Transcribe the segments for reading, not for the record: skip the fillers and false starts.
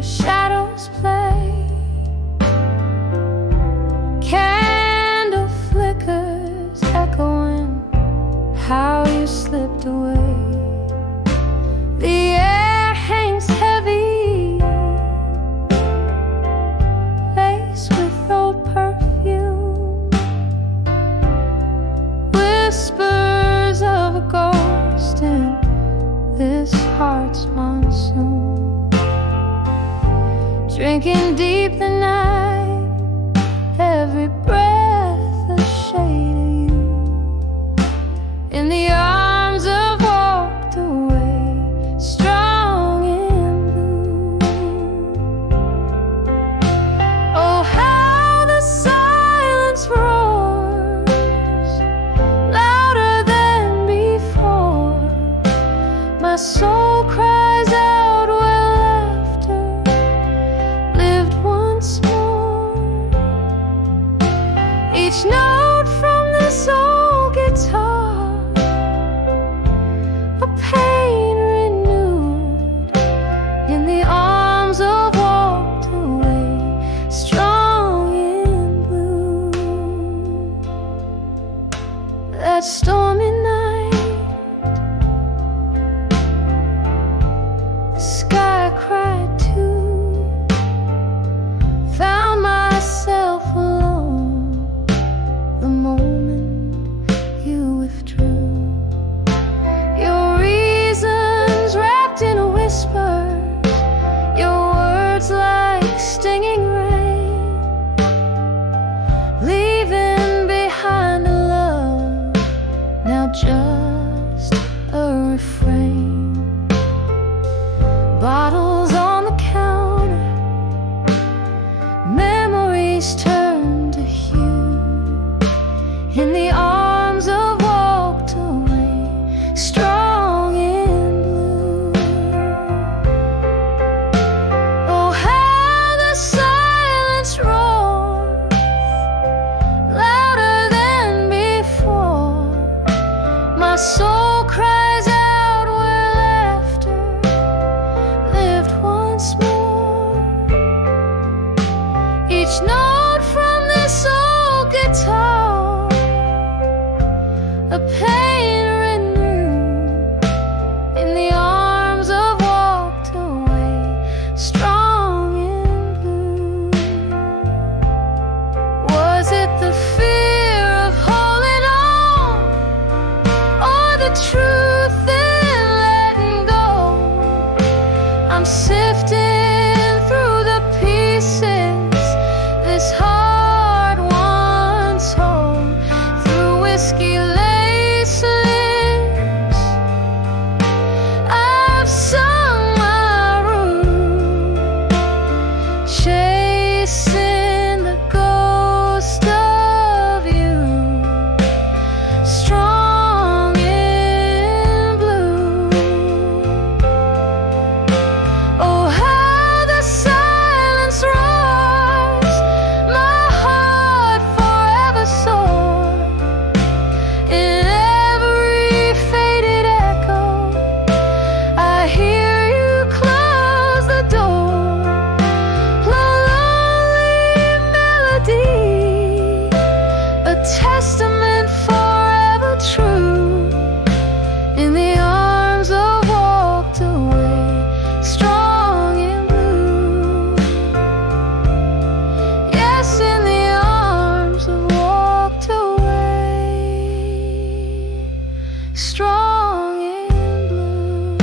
where shadows play. Candle flickers echoing how you slipped away. The air hangs heavy, laced with old perfume, whispers of a ghost in this heart's monsoon. Drinking deep the night, every breath a shade of you. In the arms of walked away, strong in blue. Oh, how the silence roars, louder than before. My soul cries out where laughter lived once more. Each note from this old guitar, a pain renewed in the arms of walked away, strong in blue. That stormy night, the sky cried too. Found myself alone the moment you withdrew. Your reasons wrapped in a whisper, your words like stinging rain, leaving behind a love now just a refrain. Bottles on the counter, memories turn to hue. In the arms of walked away, strong in blue. Oh, how the silence roars, louder than before. My soul cries out where laughter lived once more. Each note from this old guitar, a pain renewed in the arms of walked away, strong in blue. Was it the fear of holding on, or the truth in letting go? I'm sifting through the pieces this heart once home, through whiskey lace lips I've sung my rune, chasing the ghost of you, strong in blue. Oh, how the silence roars, my heart forever sore. In every faded echo, I hear you close the door. Lonely melody, a testament forever true. In the arms of walked away, strong in blue. Yes, in the arms of walked away, strong in blue.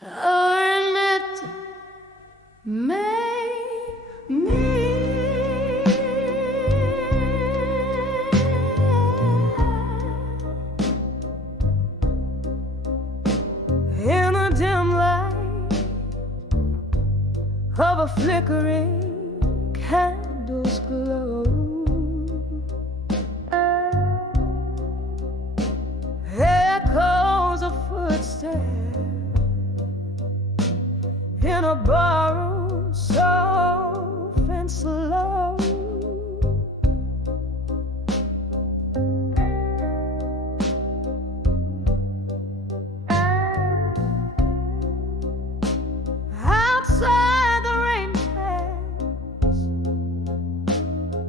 Oh, and it made me in the dim light of a flickering candle's glow. Echoes of footsteps the ballroom, soft and slow. Outside the rain pads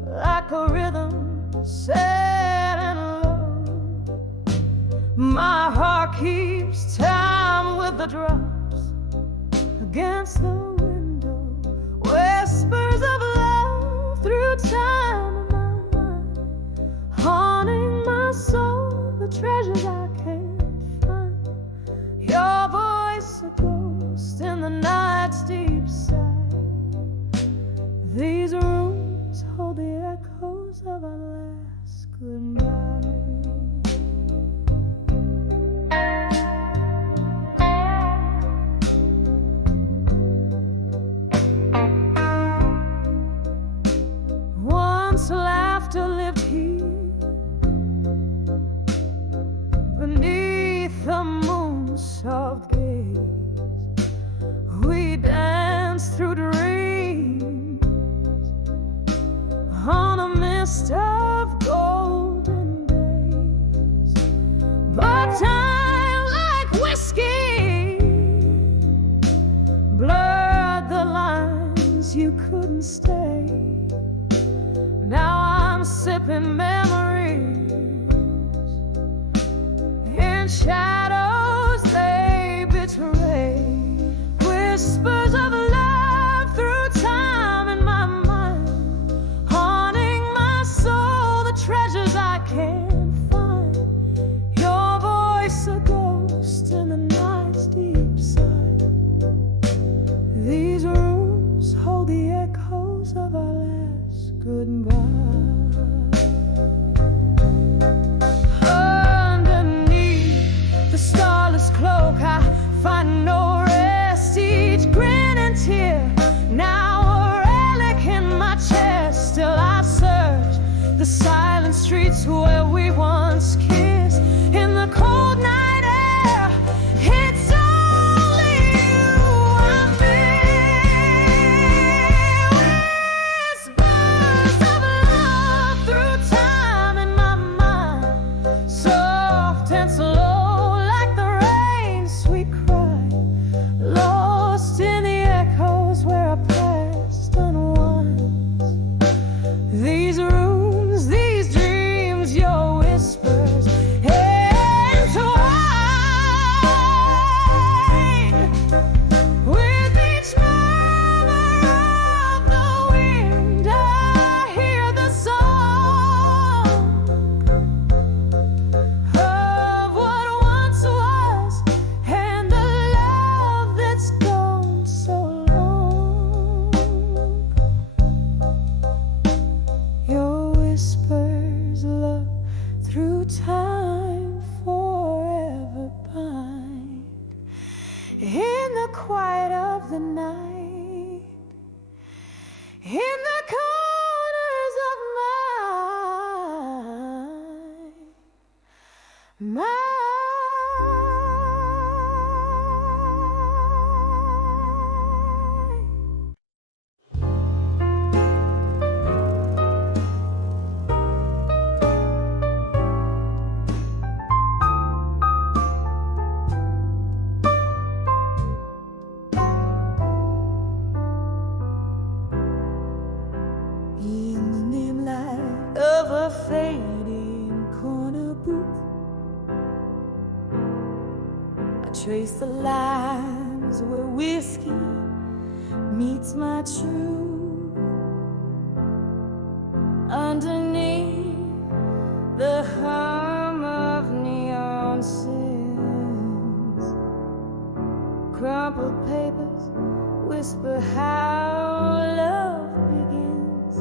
like a rhythm sad and low. My heart keeps time with the drops against the window. Whispers of love through time in my mind, haunting my soul, the treasures I can't find. Your voice a ghost in the night's deep side. These rooms hold the echoes of our last goodbye. Laughter lived here beneath the moon's soft gaze. We danced through dreams on a mist of golden days. But time, like whiskey, blurred the lines. You couldn't stay. Now I'm sipping memories in shadows they betray. Whispers of love through time in my mind, haunting my soul, the treasures I can't find. Your voice a ghost in the night's deep side. These rooms hold the echoes of our last goodbye. Underneath the starless cloak I find no rest. Each grin and tear now a relic in my chest. Still I search the silent streets where we once kissed. In the cold night air, it's only you I miss. Whispers of love through time in my mind, soft and slow like the rain's sweet cry, lost in the echoes where our past unwinds. These rooms, these dreams, your whispers entwine. With each murmur of the wind, I hear the song of what once was and the love that's gone so long. Your whispers, love, through time forever bind. In the quiet of the night, in the corners of my mind. In the dim light of a fading corner booth, I trace the lines where whiskey meets my truth. Underneath the hum of neon sins, crumpled papers whisper how love begins.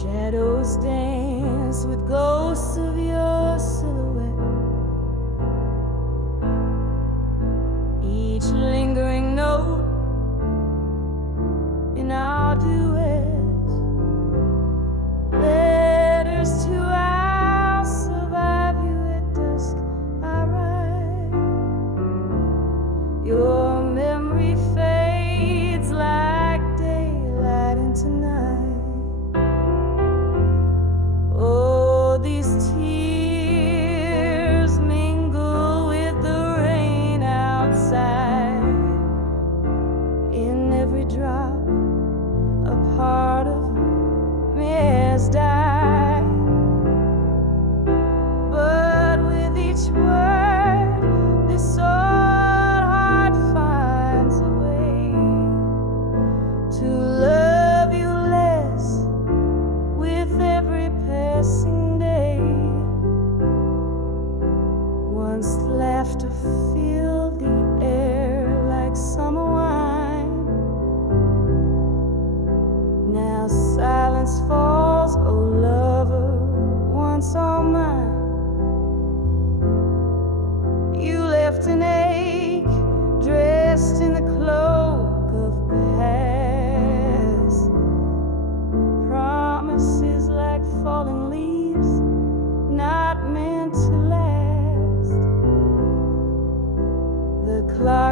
Shadows dance with ghosts of your silhouette, each lingering note in our duet. Letters to I'll survive you at dusk, I write. Your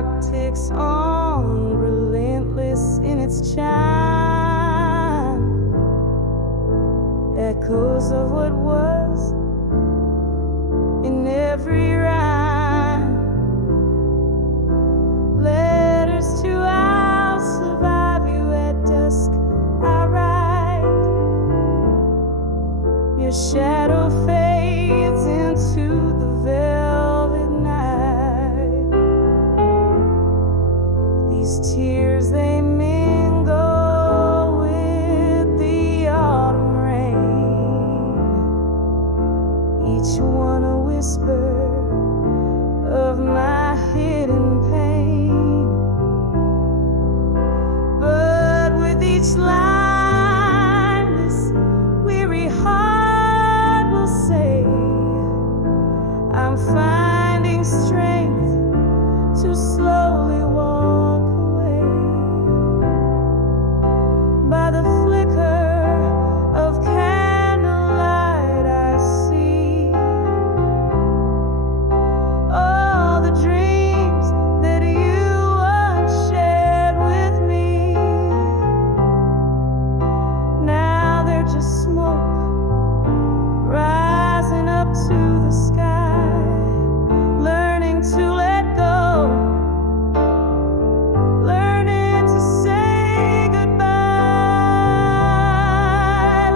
clock ticks on, relentless in its chime. Echoes of what was in every rhyme. Letters to I'll survive you at dusk. I write. Your shadow fades into the velvet night. These tears, they mingle with the autumn rain. Each one a whisper of my hidden pain. But with each line, this weary heart will say, I'm finding strength to slowly walk away. By the flicker of candlelight, I see all the dreams that you once shared with me. Now they're just smoke rising up to the sky, learning to let go, learning to say goodbye.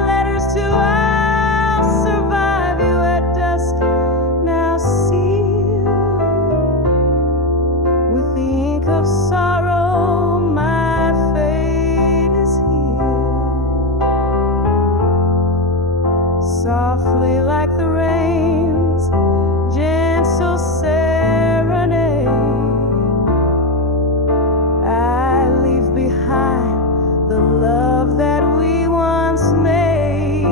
Letters to I'll survive you at dusk, now sealed with the ink of sorrow. My fate is healed, softly like the rain's gentle serenade. I leave behind the love that we once made,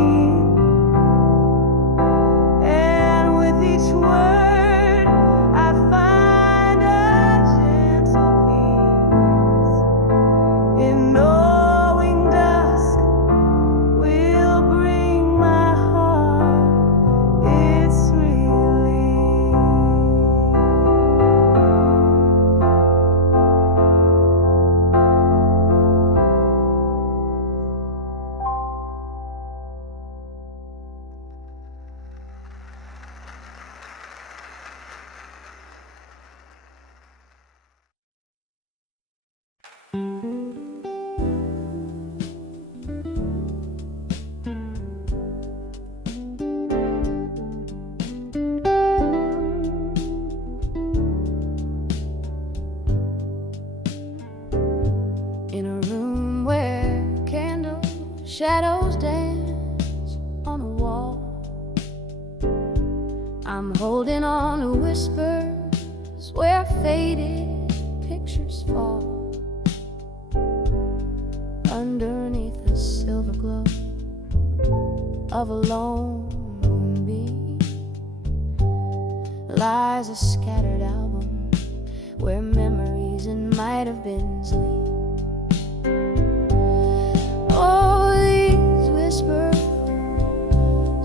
and with each word I find a gentle peace in knowing dusk will bring my heart its relief. In a room where candle shadows dance on a wall, I'm holding on to whispers where faded pictures fall. Underneath the silver glow of a lone moonbeam lies a scattered album where memories and might have been sleep. Oh, these whispers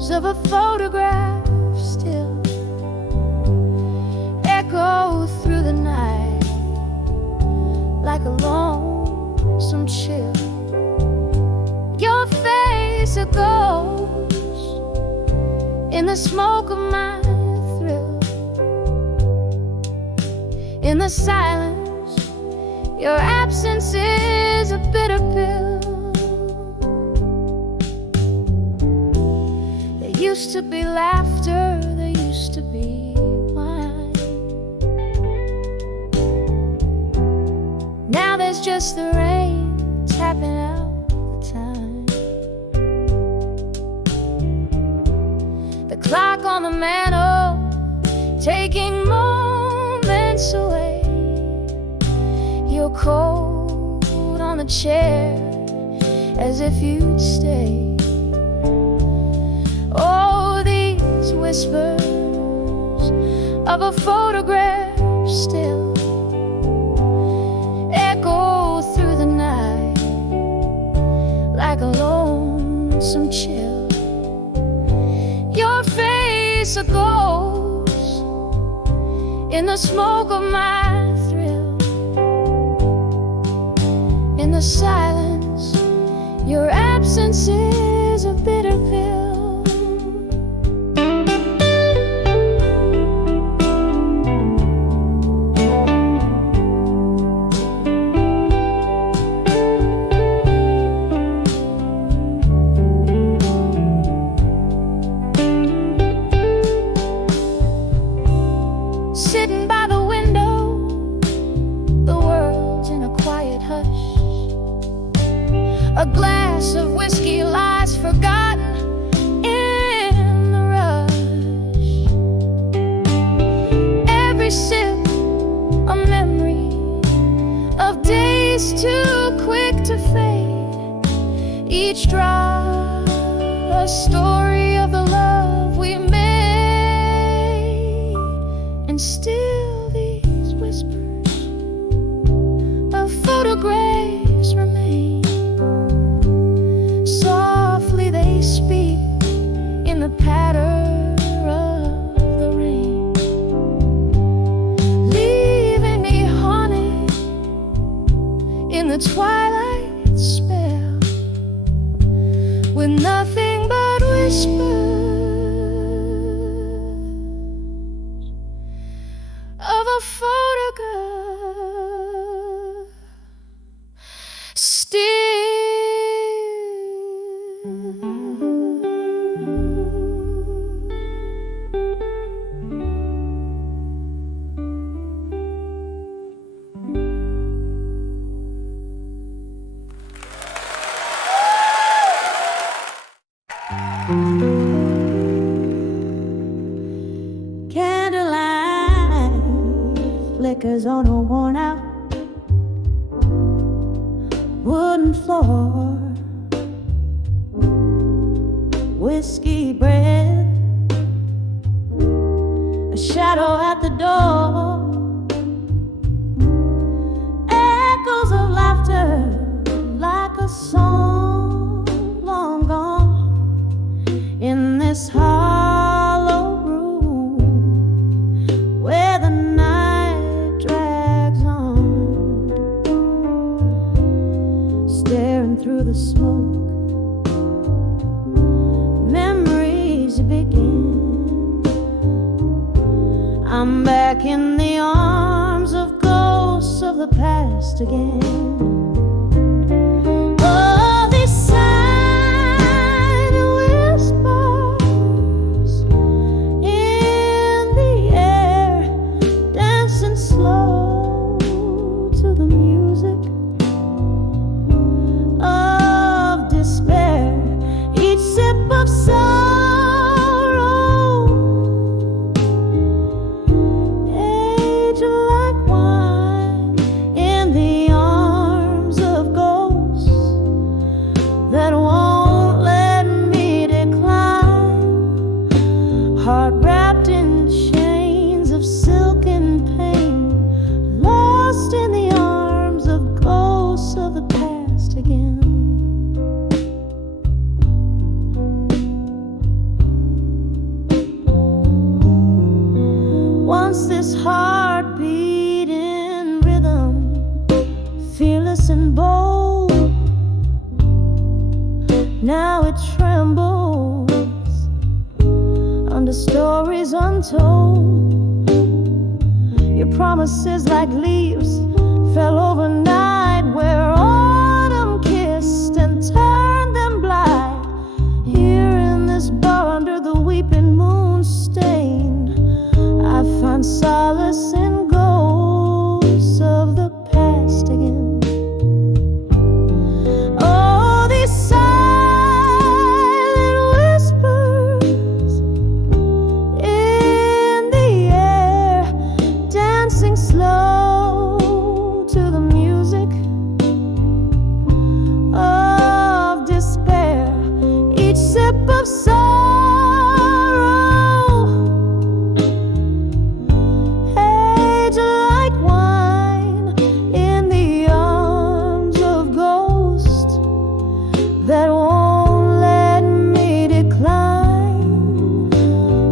of a photograph still echo through the night like a lonesome chill. Your face a ghost in the smoke of my thrill. In the silence, your absence is a bitter pill. There used to be laughter, there used to be wine. Now there's just the rain tapping out the time. The clock on the mantle taking moments away. You're cold on the chair as if you'd stay. Oh, these whispers of a photograph still echo through the night like a lonesome chill. Your a ghost in the smoke of my thrill. In the silence, your absence is a bitter pill. Sitting by the window, the world's in a quiet hush. A glass of whiskey lies forgotten in the rush. Every sip a memory of days too quick to fade. Each drop a story of the love we made. And still these whispers of photographs remain. Softly they speak in the patter of the rain, leaving me haunted in the twilight spell, with nothing but whispers of a photograph still. Candlelight flickers on a worn out wooden floor. Whiskey breath, a shadow at the door. Echoes of laughter like a song long gone in this hollow room where the night drags on. Staring through the smoke, memories begin. I'm back in the arms of ghosts of the past again. Oh, these silent whispers in the air, dancing slow to the music of despair. Each sip of sorrow, age like wine in the arms of ghosts that won't let me decline. Heart wrapped in chains of silken pain, lost in the arms of ghosts of the past again. Once this heart beat in rhythm, fearless and bold. Now it trembles under stories untold. Your promises like leaves fell overnight, where autumn kissed and turned them blind. Here in this bar under the weeping moon stain, I find solace in ghosts of the past again. Oh, these silent whispers in the air, dancing slow to the music of despair. Each sip of sorrow, age like wine in the arms of ghosts that won't let me decline.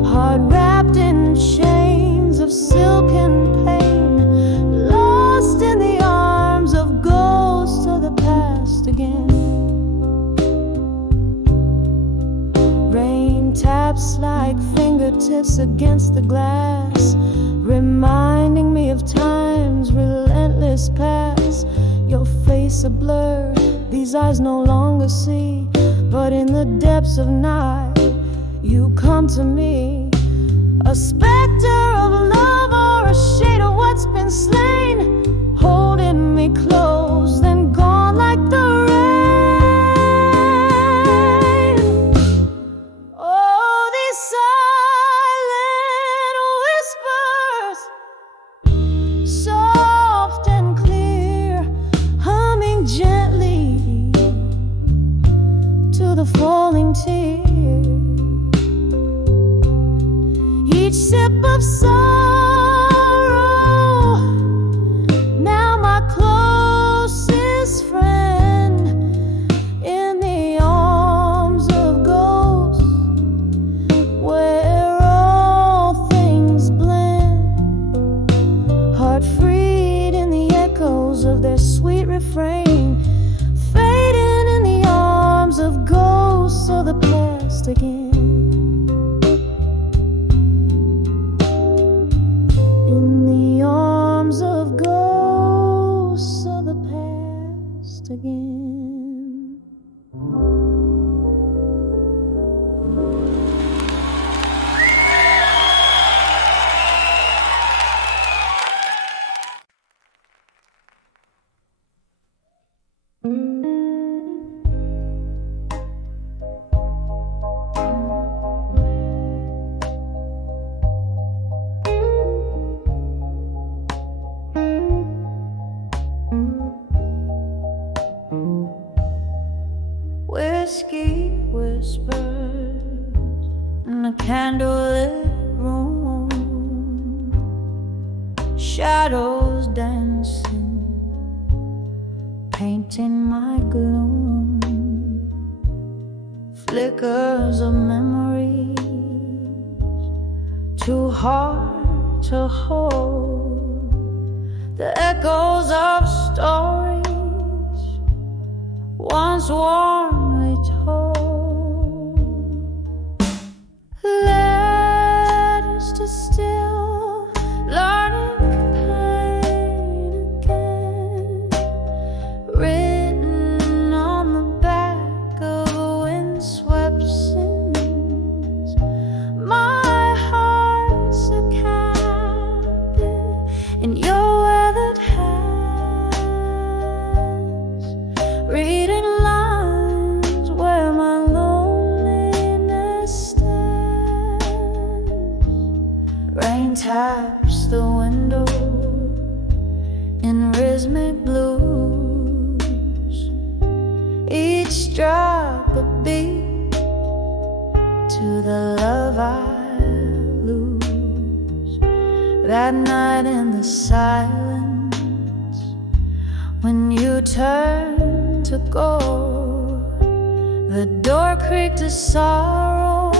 Heart wrapped in chains of silken pain, voice hits against the glass, reminding me of time's relentless past. Your face a blur, these eyes no longer see, but in the depths of night you come to me, a specter of love or a shade of what's been slain, holding me close, then gone like the rain. Oh, these silent whispers, soft and clear, humming gently to the falling tears. Each sip of sorrow, now my closest friend, in the arms of ghosts, where all things blend, heart freed in the echoes of their sweet refrain, fading in the arms of ghosts of the past again. In the arms of ghosts of the past again. Whiskey whispers in a candlelit room, shadows dancing, painting my gloom, flickers of memories, too hard to hold, the echoes of stories once warmly told, letters to still learning pain again, written on the back of windswept sins. My heart's a captive in your weathered hands, reading lines where my loneliness stands. Rain taps the window in rhythmic blues, each drop a beat to the love I lose. That night in the silence, when you turned to go, the door creaked to sorrow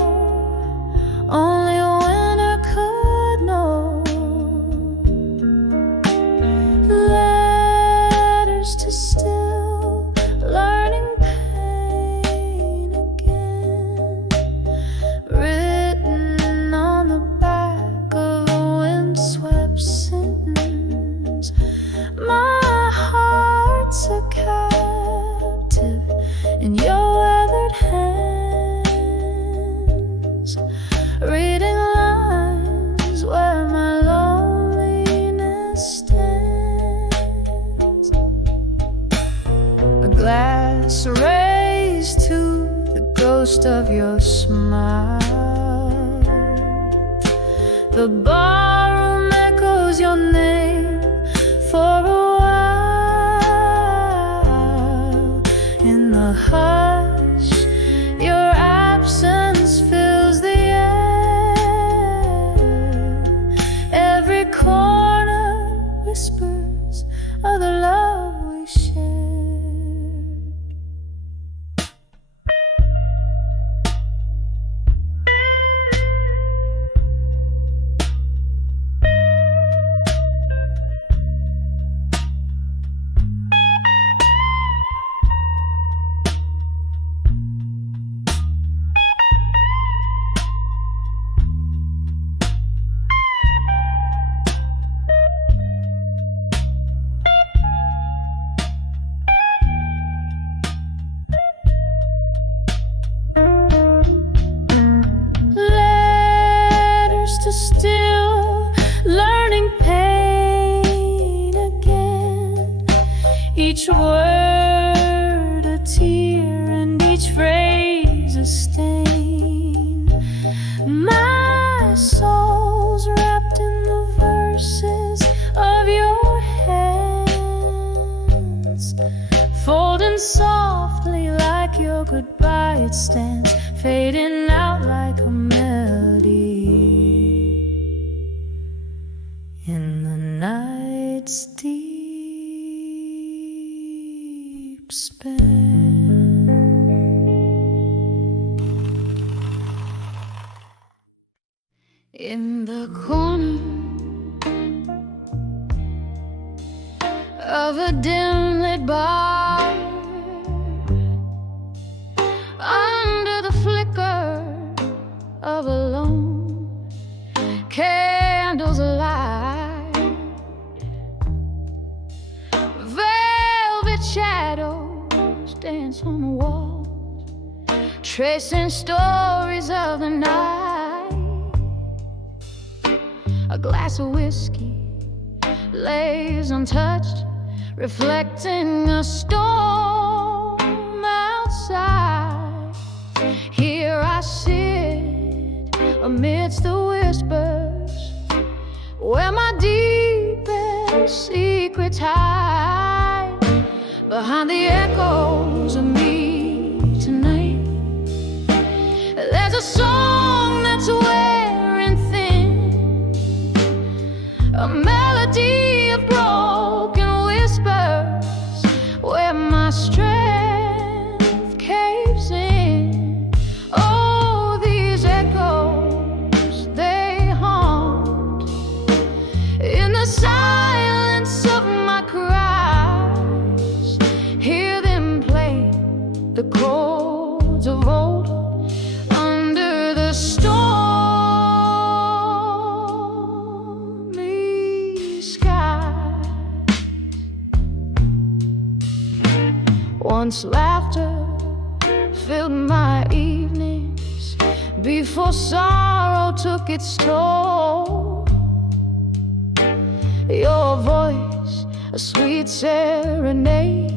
only winter could know. Letters to still learning pain again, written on the back of a windswept sentence. My heart's a captive in your weathered hands, reading lines where my loneliness stands. A glass raised to the ghost of your smile, the barroom echoes your name for a while. In the hush, your absence fills the air. Every corner whispers of the love we shared. each word a tear and each phrase a stain. My soul's wrapped in the verses of your hands, folding softly like your goodbye. It stands fading out like a melody in the night's deep span. In the corner of a dim-lit bar, under the flicker of a lone candle's light, velvet shadows dance on the walls, tracing stories of the night. A glass of whiskey lays untouched, reflecting a storm outside. Here I sit amidst the whispers, where my deepest secrets hide. Behind the echoes of me tonight, there's a song that's wearing thin, a melody of broken whispers, where my strength caves in. Oh, these echoes, they haunt in the silence of my cries. Hear them play the chords of old under the stormy sky. Once laughter filled my evenings, before sorrow took its toll. Your voice, a sweet serenade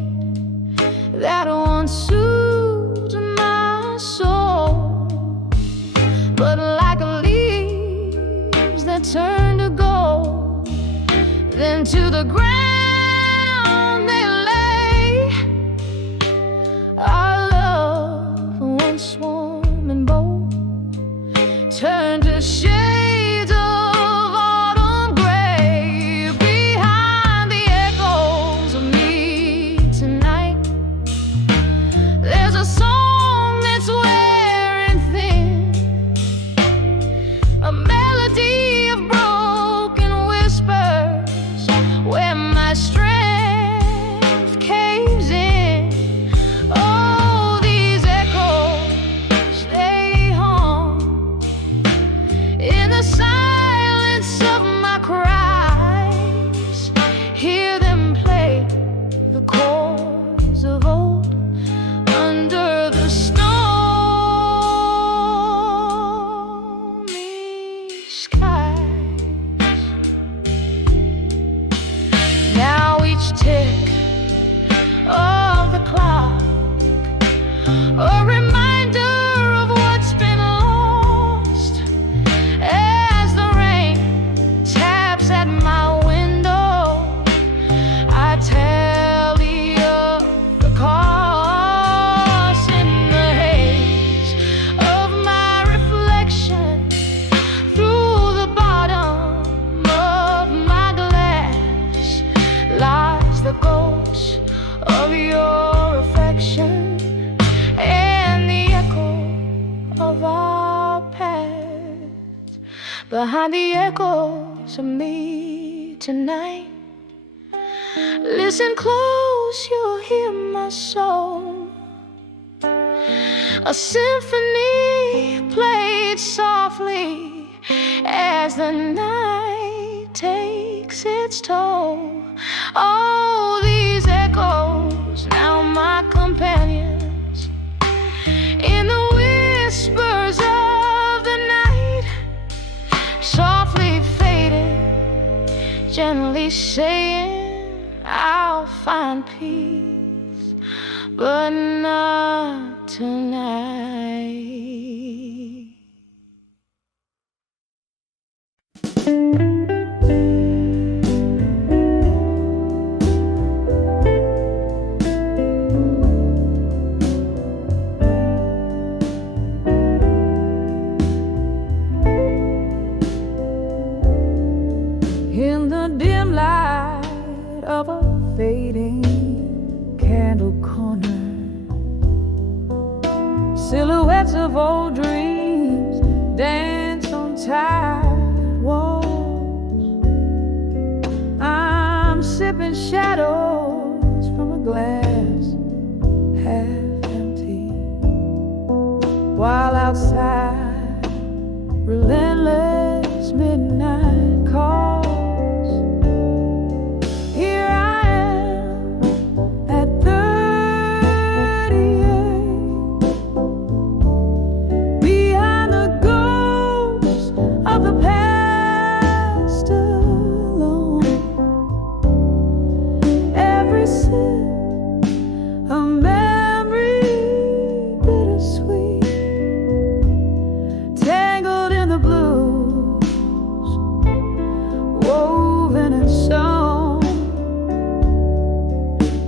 that once soothed my soul. But like leaves that turn to gold, then to the ground they lay. Our love, once warm and bold, turned to shades of autumn gray. Behind the echoes of me tonight, there's a song that's wearing thin, a melody of broken whispers, where my strength caves in. Oh, these echoes, they haunt in the silence of my cries. Hear them play the chords of old under the stormy skies. Now each tick of the clock, a reminder of what's been lost, as the rain taps at my window. I tally up the cost in the haze of my reflection. Through the bottom of my glass lies the ghost of your affection and the echo of our past. Behind the echoes of me tonight, listen close, you'll hear my soul, a symphony played softly as the night takes its toll. Oh, these echoes, now my companions, in the whispers of the night, softly fading, gently saying I'll find peace, but not tonight. In the dim light of a fading candle corner, silhouettes of old dreams dance on tired walls. I'm sipping shadows from a glass half empty, while outside relentless midnight calls.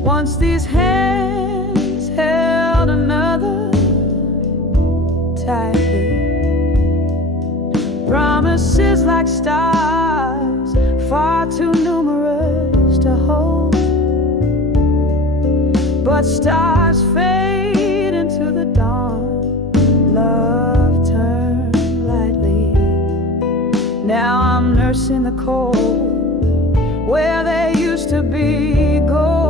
Once these hands held another tightly, promises like stars, far too numerous to hold. But stars fade into the dawn, love turned lightly. Now I'm nursing the cold where there used to be gold.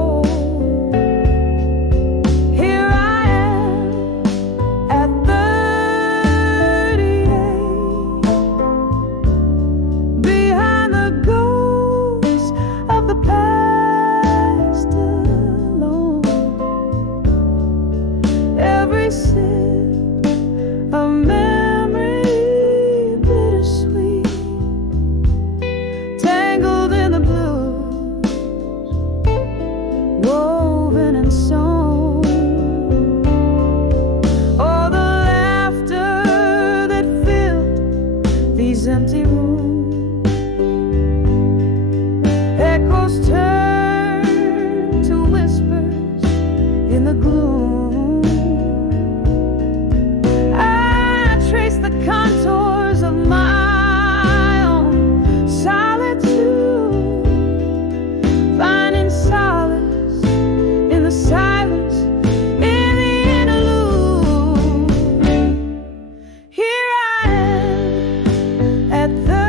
Empty rooms, echoes turn to whispers in the gloom. I trace the contours of my own solitude, finding solace in the silence, in the interlude. Here I am at 38,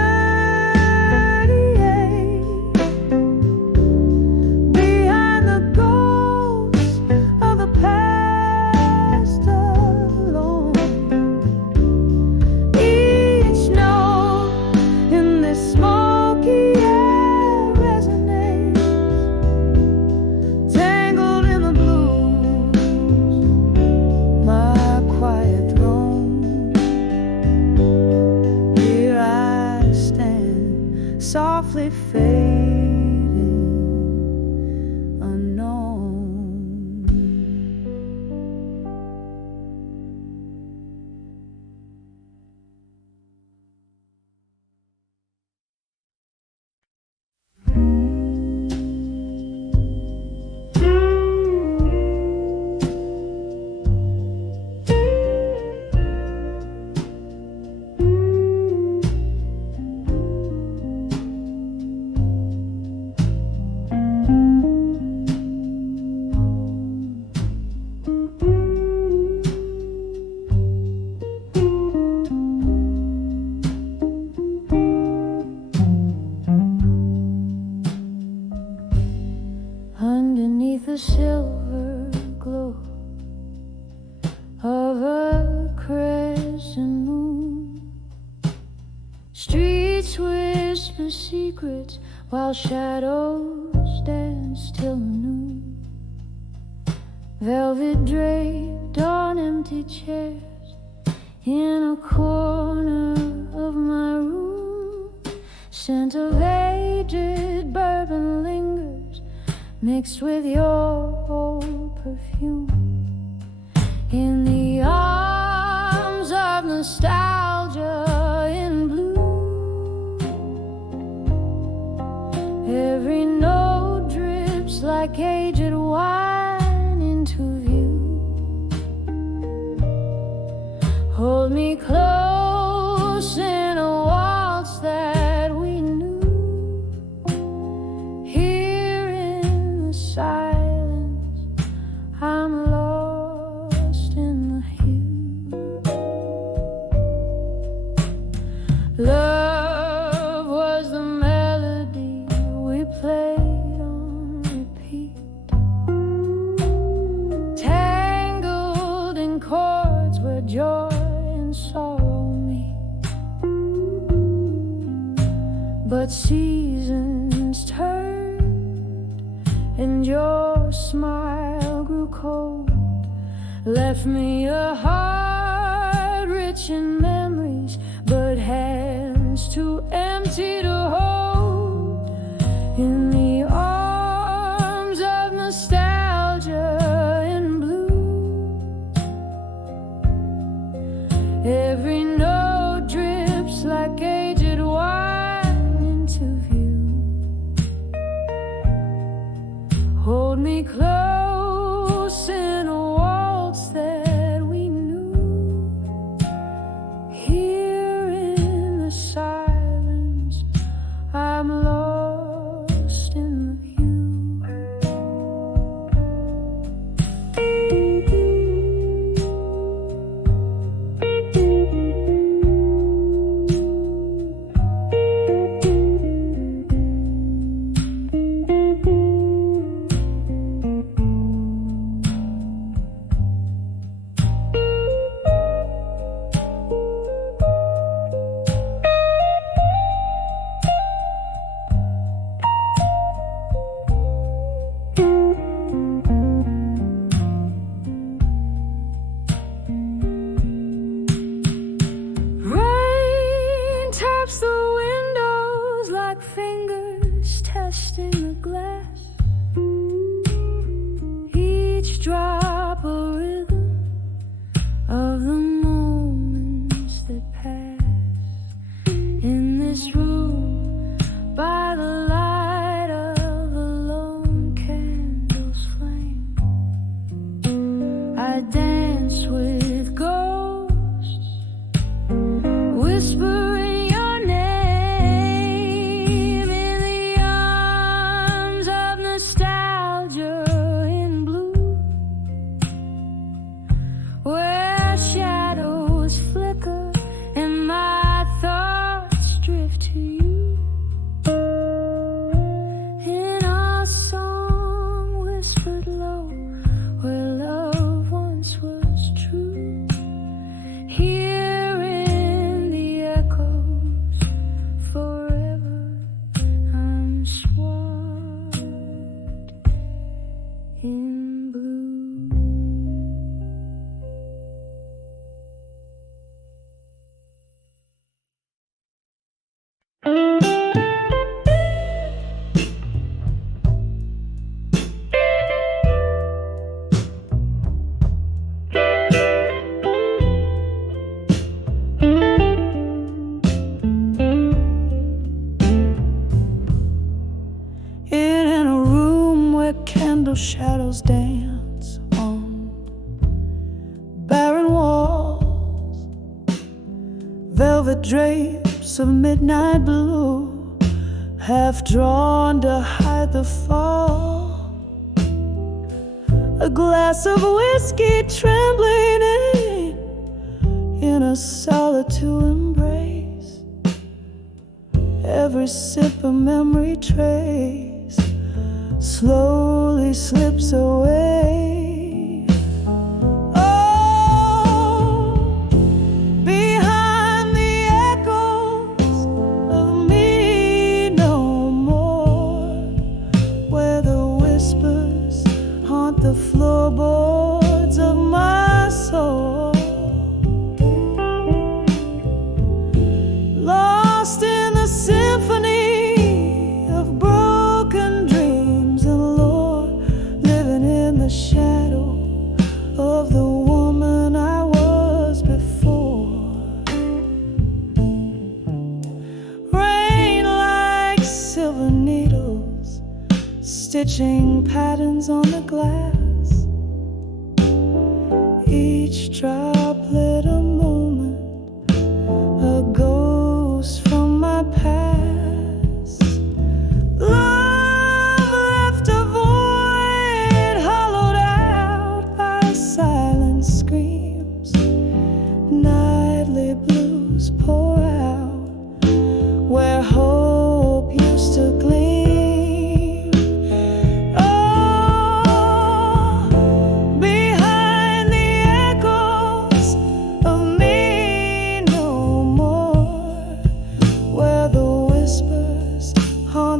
behind the ghosts of the past alone. Each note in this smoky air resonates, tangled in the blues, my quiet throne. Here I stand, softly fading, unknown. Underneath the silver glow of a crescent moon, streets whisper secrets while shadows dance till noon. Velvet draped on empty chairs in a corner of my room, scent of aged bourbon lingers mixed with your old perfume. In the arms of nostalgia in blue, every note drips like aged wine into view. Hold me close in a waltz that we knew. Here in the silence, I'm lost in the hue. Love was the melody we played on repeat, tangled in chords where joy and sorrow meet. But seasons turned and your smile grew cold, left me a heart rich in memories, but hands too empty to hold. In the arms of nostalgia in blue, every note drips like aged wine into view. Hold me close in a waltz that we knew. Here in the silence, I'm lost in the rain taps the windows like fingers testing the glass. Each drop a rhythm of the moments that pass. In this room, by the light of a lone candle's flame, I dance with ghosts, whispering your name. In the arms of nostalgia in blue, where shadows flicker and my thoughts drift to you. In a song whispered low, where love once was true. Here in the echoes, forever I'm swathed in blue. In a room where candle shadows dance on barren walls, velvet drapes of midnight blue, half drawn to hide the fall. A glass of whiskey trembling in a solitude embrace. Every sip a memory trace slowly slips away. Oh, behind the echoes of me no more, where the whispers haunt the floorboards of my soul. Lost in the symphony of broken dreams and lore, stitching patterns on the glass, each droplet a moment, a ghost from my past. Love left a void hollowed out by silent screams. Nightly blues pour out where hope used to gleam.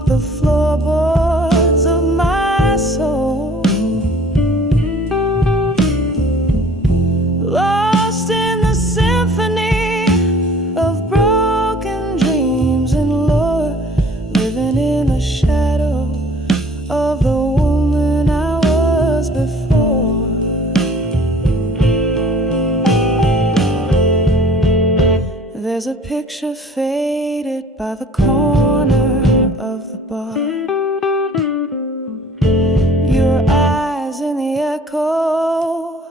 The floorboards of my soul, lost in the symphony of broken dreams and lore, living in the shadow of the woman I was before. There's a picture faded by the corner of the bar, your eyes in the echo,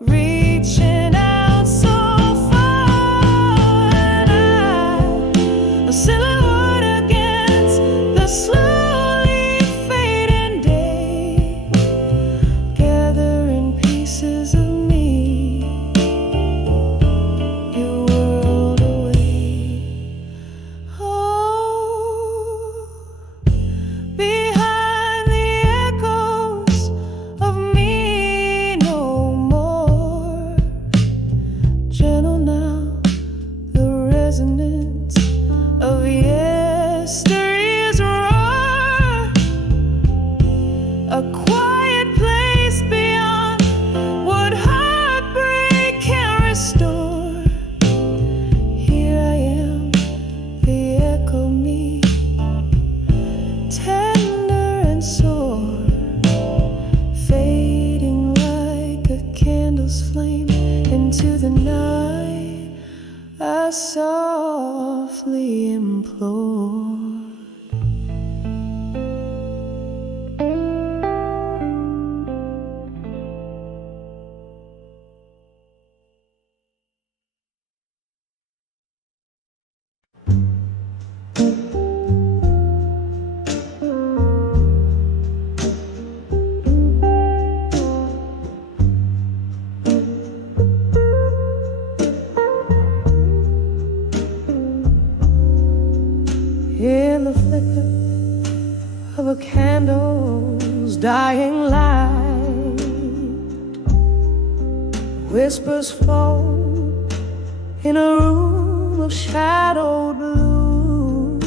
reaching out so far, and I, a silhouette against the slowly fading day, gathering pieces of me, you whirled away. Behind the echoes of me no more. Gentle now, the resonance of yesterday's roar. A quiet place beyond what heartbreak can restore. Here I am, the echo me, tender and sore, fading like a candle's flame into the night. I softly implore. In the flicker of a candle's dying light, whispers float in a room of shadowed blue.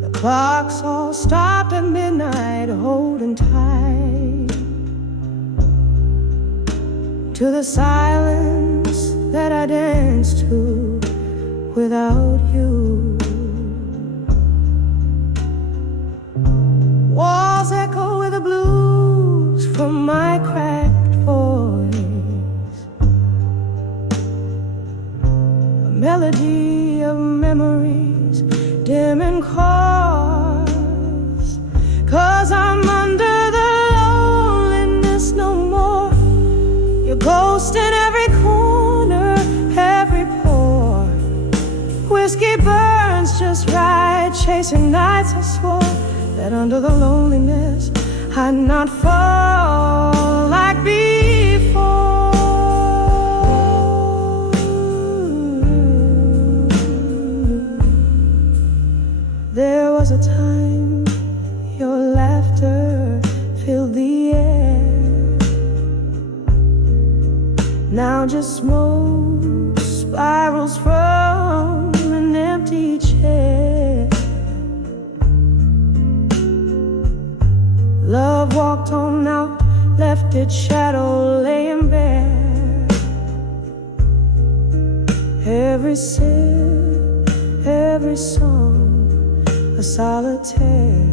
The clocks all stopped at midnight, holding tight to the silence that I danced to without you. Walls echo with the blues from my cracked voice, a melody of memories dim and coarse. 'Cause I'm under the loneliness no more. Your ghost in every corner, every pore. Whiskey burns just right, chasing nights I swore that under the loneliness I'd not fall like before. There was a time your laughter filled the air. Now just smoke spirals from an empty chair. Love walked on out, left its shadow laying bare. Every sip, every song, a solitaire.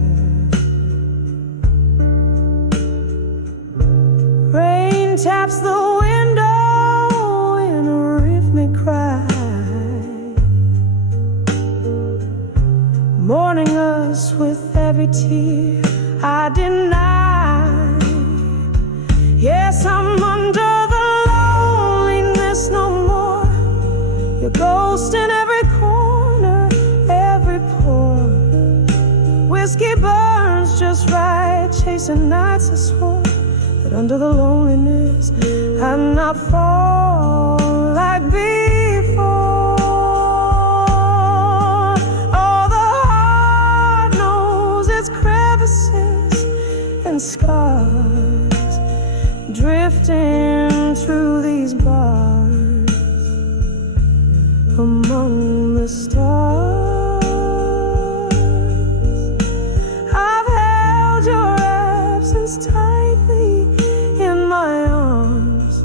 Rain taps the window in a rhythmic cry. mourning us with every tear I deny. Yes, I'm under the loneliness no more. Your ghost in every corner, every pore. Whiskey burns just right, chasing nights I swore that under the loneliness I'd not fall like before. Oh, the heart knows its crevices and scars, drifting through these bars among the stars. I've held your absence tightly in my arms,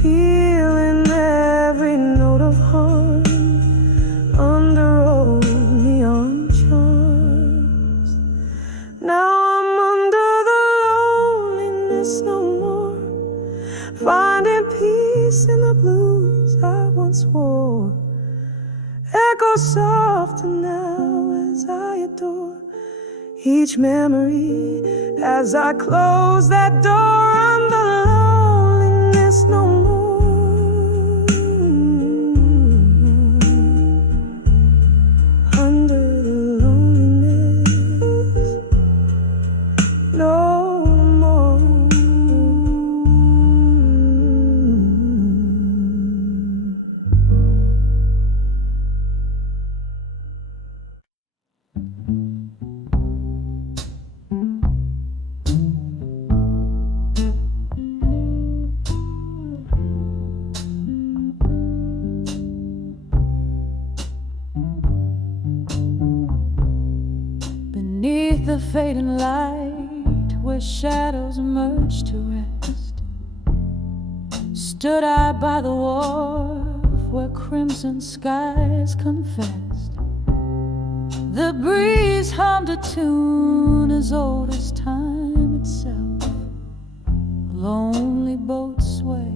feeling every note of harm under old neon charms. Now I'm under the loneliness no more, finding peace in the blues I once wore. Echo softer now as I adore each memory as I close that door. Under loneliness no more, under the loneliness no more. Beneath the fading light, where shadows merge to rest, stood I by the wharf where crimson skies confessed. The breeze hummed a tune as old as time itself. A lonely boat sway,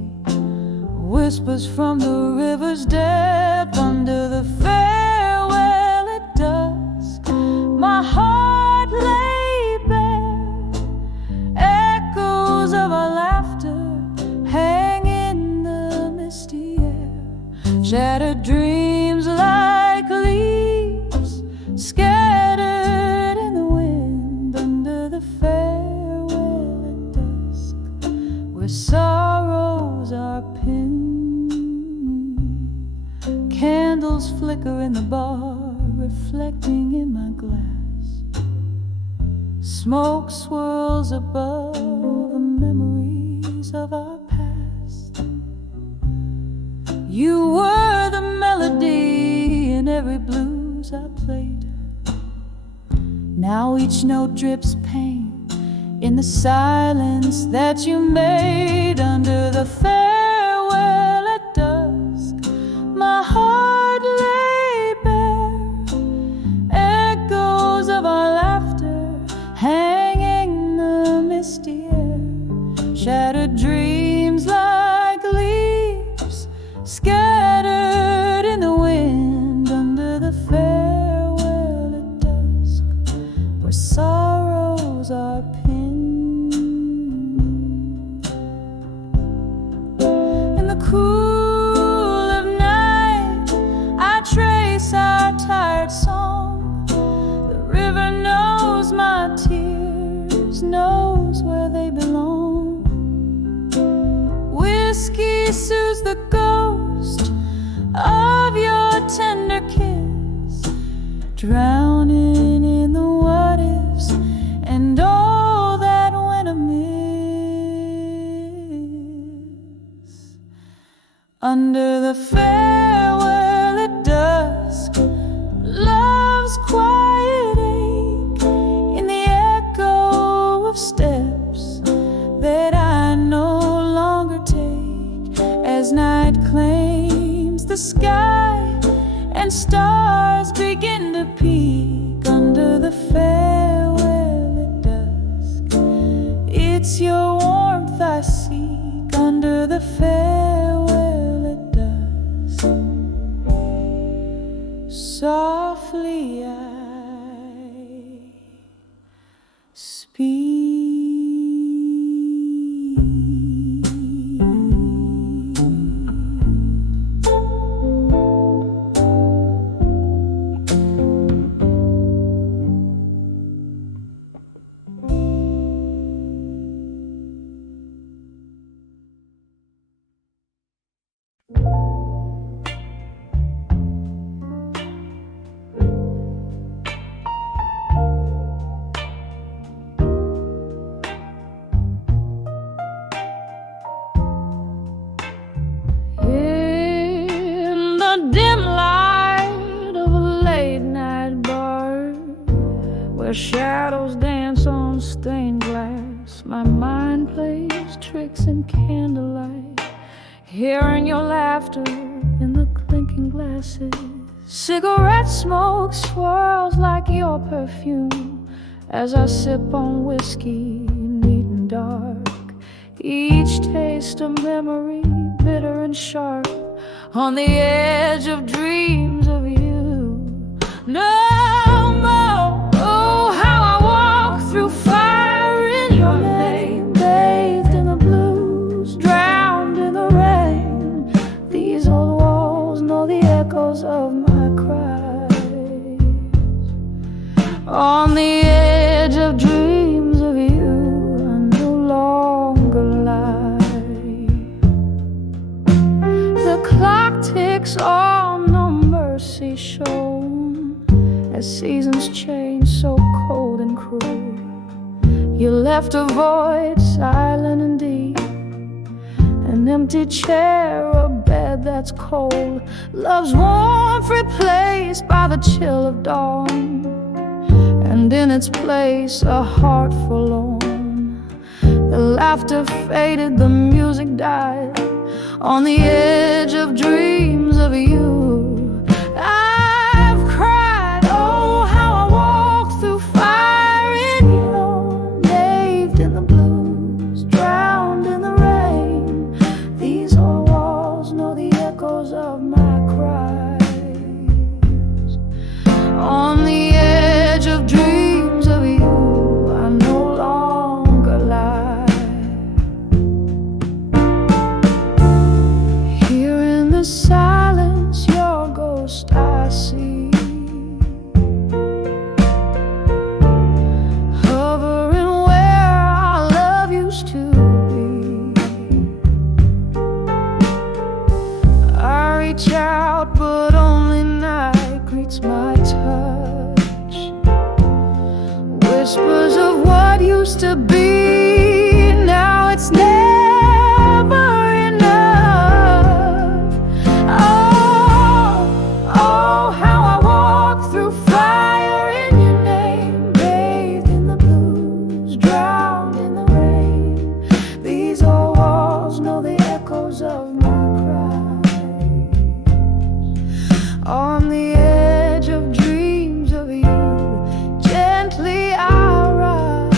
whispers from the river's depth. Under the farewell at dusk, my heart lay bare. Echoes of our laughter hang in the misty air. Shattered dreams like leaves scattered in the wind. Under the farewell at dusk, where sorrows are pinned. Candles flicker in the bar, reflecting in my glass. Smoke swirls above the memories of our past. You were the melody in every blues I played. Now each note drips pain in the silence that you made. Under the farewell at dusk, my heart lay bare. Echoes of our laughter hanging in the misty air. Shattered dreams like leaves scattered in the wind. Under the farewell at dusk, where sorrows are pinned. In the cool of night, I trace our tired song. The river knows my tears, knows where they belong. Whiskey soothes the ghost of your tender kiss, drowning in the what ifs and all that went amiss. Under the farewell at dusk, love's quiet ache in the echo of steps that I no longer take, as night claims the sky and stars begin to peek. Under the farewell at dusk, it's your warmth I seek. Under the farewell at dusk, soft softly I speak. Shadows dance on stained glass. My mind plays tricks in candlelight. Hearing your laughter in the clinking glasses. Cigarette smoke swirls like your perfume as I sip on whiskey, neat and dark. Each taste a memory, bitter and sharp, on the edge of dreams of you. No more. Oh, how I walk through fire in your name, bathed in the blues, drowned in the rain. These old walls know the echoes of my cries. On the edge of dreams of you, I no longer lie. The clock ticks on, no mercy shown, as seasons change so cold and cruel. You left a void, silent and deep, an empty chair, a bed that's cold, love's warmth replaced by the chill of dawn, and in its place a heart forlorn. The laughter faded, the music died, on the edge of dreams of you. I've cried, oh how I walk through fire in your, bathed in the blues, drowned in the rain. These old walls know the echoes of my cries. On the edge of dreams of you, I no longer lie. Here in the silence, your ghost I see, hovering where our love used to be. I reach out, but only night greets my touch. Whispers of what used to be, now it's never enough. Oh, how I walk through fire in your name, bathed in the blues, drowned in the rain. These old walls know the echoes of my cries. On the edge of dreams of you, gently I rise.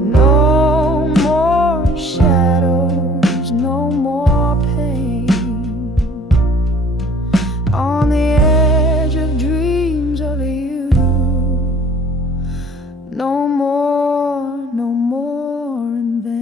No more shadows, no more pain. On the edge of dreams of you, no more in vain.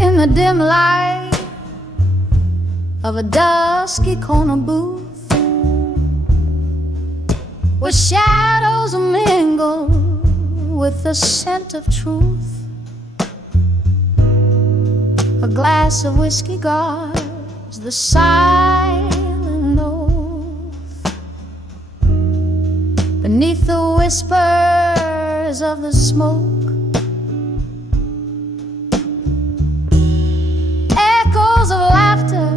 In the dim light of a dusky corner booth, where shadows mingle with the scent of truth, a glass of whiskey guards the silent oath. Beneath the whispers of the smoke, echoes of laughter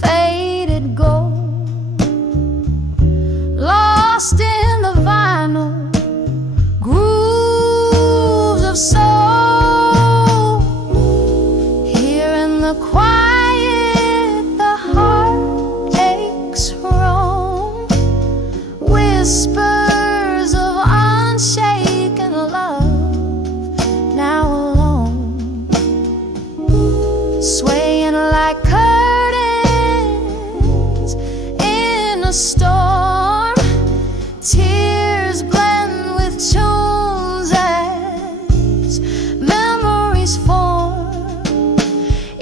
fade storm. Tears blend with tunes as memories form.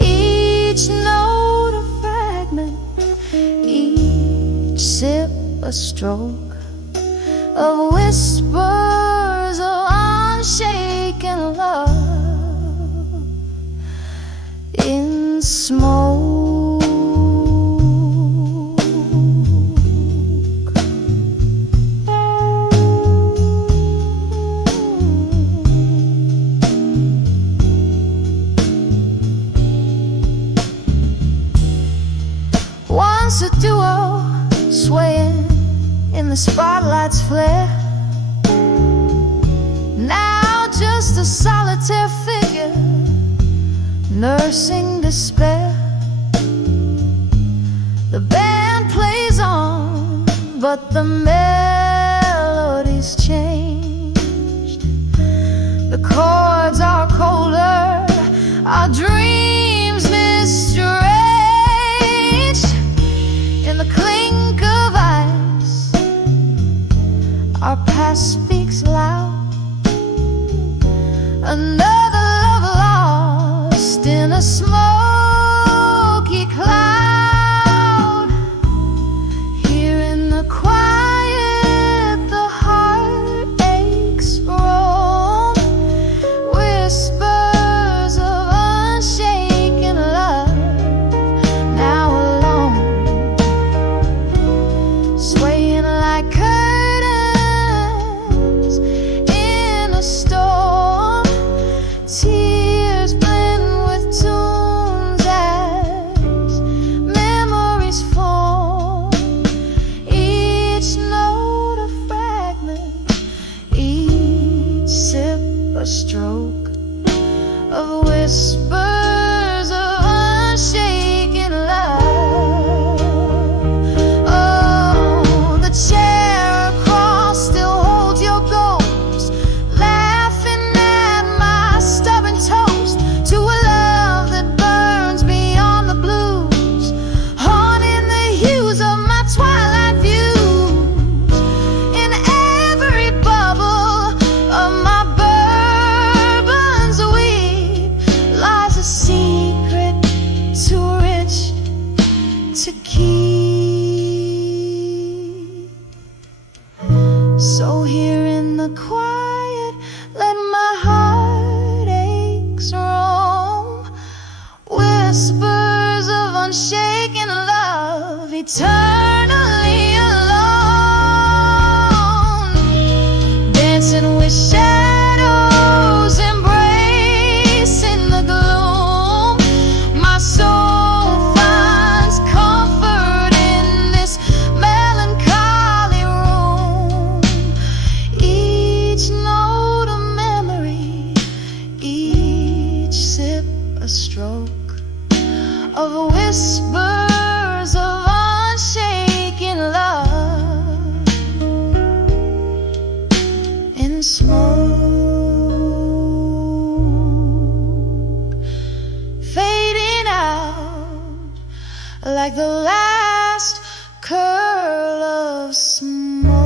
Each note a fragment, each sip a stroke of whispers of unshaken love in smoke. Once a duo swaying in the spotlight's flare, now just a solitary figure nursing despair. The band plays on, but the melody's changed. The chords are colder, our dreams mistranged. In the clink of ice, our past speaks loud. Another love lost in a smoky cloud. Here in the quiet, the heartaches roam. Whispers of unshaken love, now alone, swaying like curtains in a storm. Tears blend with tunes as memories form. Each note a fragment, each sip a stroke of whispers of unshaken love. Oh, the chair across still holds your ghost, laughing at my stubborn toast to a love that burns beyond the blues, haunting the hues of my twilight views. In every bubble of my bourbon's weed lies a secret too rich to keep. So here in the quiet, let my heartaches roam. Whispers of unshaken love, eternally alone. Dancing with shadows, embracing the gloom. My soul finds comfort in this melancholy room. Each note a memory, each sip a stroke of whispers of unshaken love in smoke, fading out like the last curl of smoke.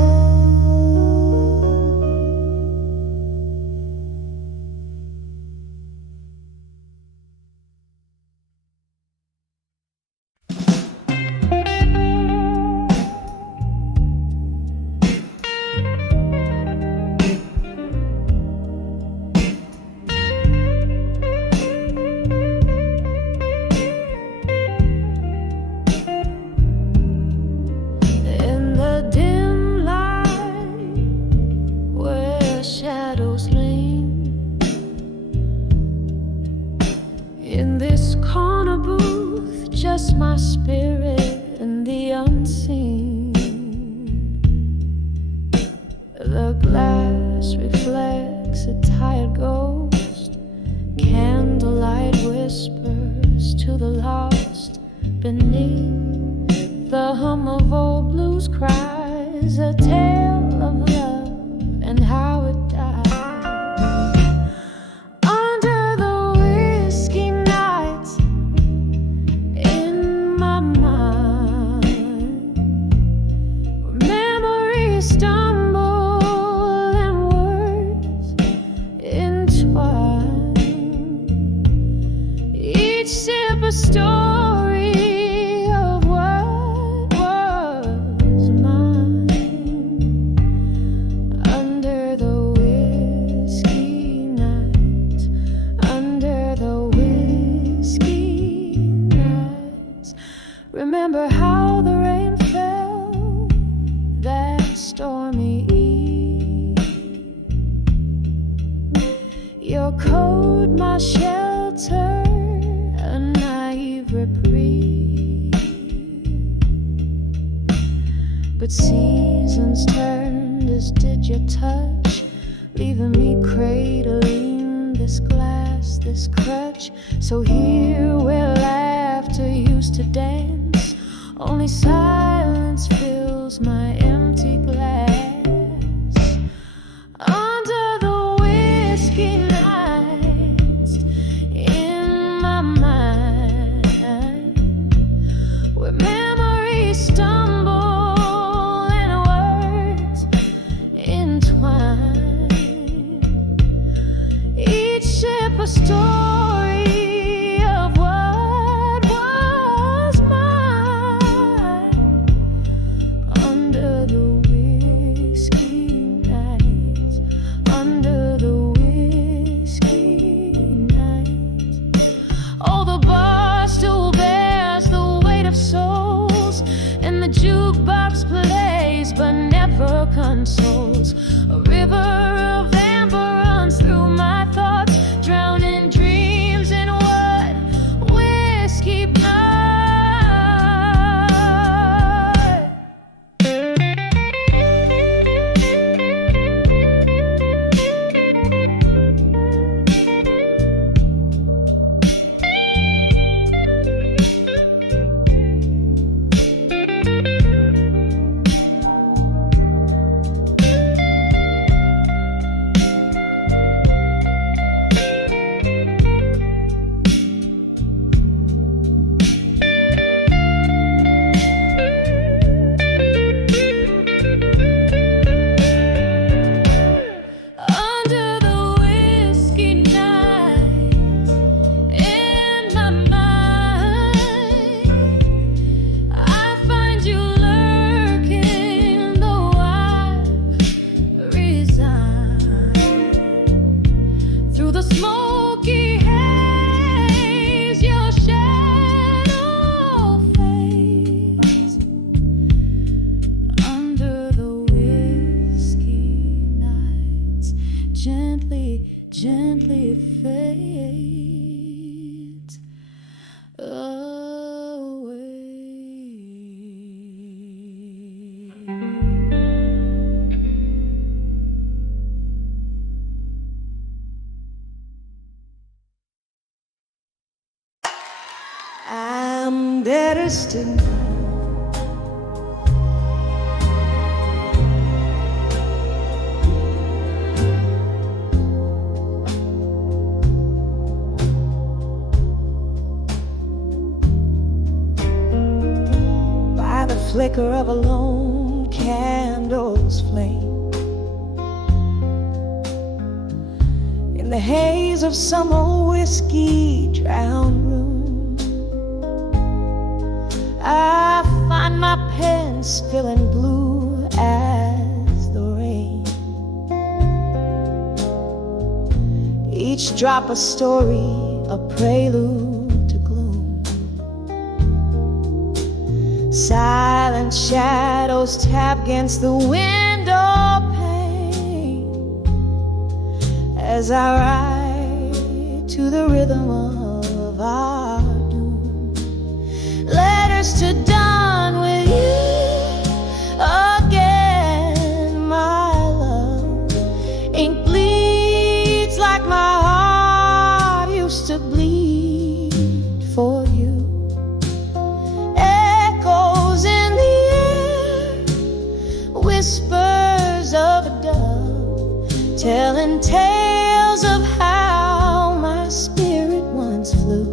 In the dim light where shadows lean, in this corner booth, just my spirit and the unseen. The glass reflects a tired ghost. Candlelight whispers to the lost beneath. The hum of old blues cries, a tale of love and how it died. Under the whiskey nights, in my mind, my shelter, a naive reprieve. But seasons turned as did your touch, leaving me cradling this glass, this crutch. So here where laughter used to dance, only silence fills my empty glass. Under the whiskey nights in my mind, where memories stumble and words entwine, each ship a story of what was mine. Under the whiskey nights, under the whiskey nights. Oh, the bar still bears the weight of souls, and the jukebox plays but never consoles. A river of amber runs through my thoughts, drowning dreams in what whiskey blood. Under the whiskey nights in my mind, I find you lurking, though I've resigned. Through the smoky haze, your shadow fades. Under the whiskey nights, gently, gently fades away. I'm better still. By the flicker of a lone candle's flame, in the haze of some old whiskey drowned room, I find my pen spilling blue as the rain, each drop a story, a prelude to gloom. Silent shadows tap against the window pane as I ride to the rhythm of our doom. Letters to done with you again, my love. Ink bleeds like my heart used to bleed for you. Echoes in the air, whispers of a dove, telling tales of how my spirit once flew.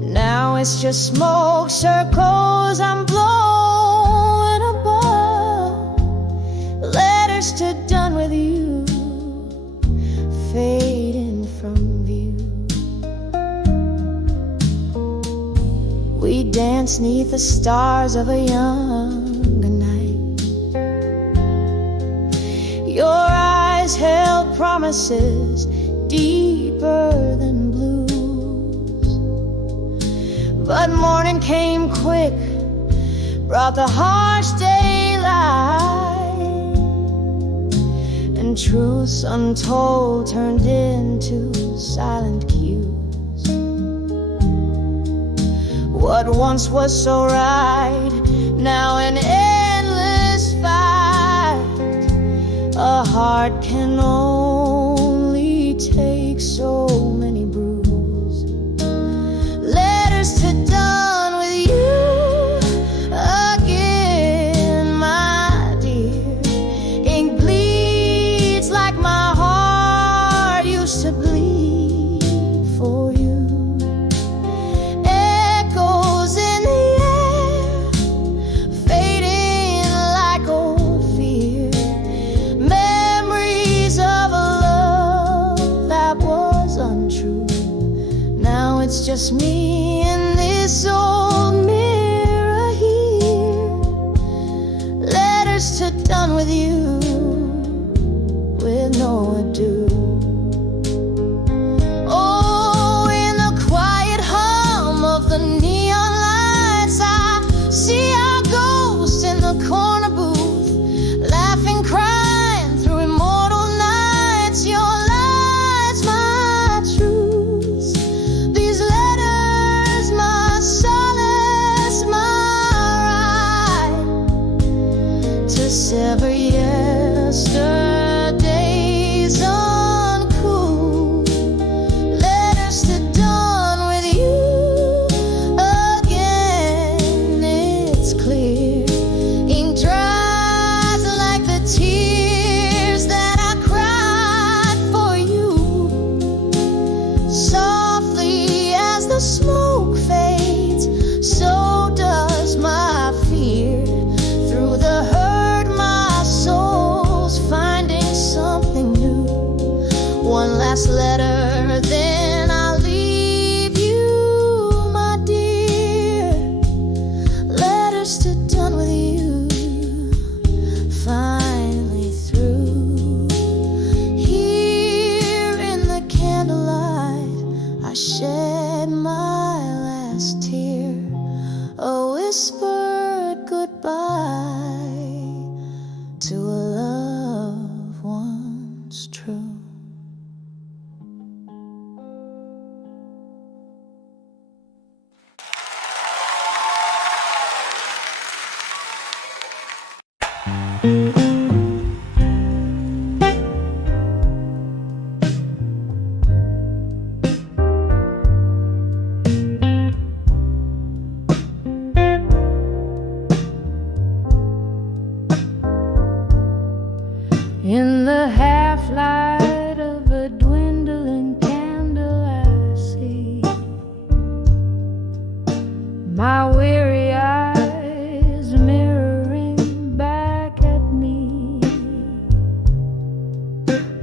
Now it's just smoke circles I'm blowing above. Letters to done with you, fading from view. We dance 'neath the stars of a younger night. Your eyes held promises deeper than blues, but morning came quick, brought the harsh daylight, and truths untold turned into silent cues. What once was so right, now an endless fight. A heart can only take so many bruises. Letters to done with you again, my dear. Ink bleeds like my heart used to bleed for you. Echoes in the air, fading like old fear. Memories of a love that was untrue. Now it's just me and this old mirror here. Letters to done with you, with no ado. Oh, in the quiet hum of the neon lights, I see our ghost in the corner booth, laughing, crying through immortal nights. Your lies, my truths. These letters, my solace, my ride to sever yesterday's uncool. Letters to done with you again. It's clear, ink dries like the tears that I cried for you. Softly as the smoke fades, so does my fear. Through the hurt, my soul's finding something new. One last letter, then I'll leave you, my dear. Letters to done with you, finally through. Here in the candlelight, I shed my last tear, a whispered goodbye to a love once true. In the half light of a dwindling candle, I see my weary eyes mirroring back at me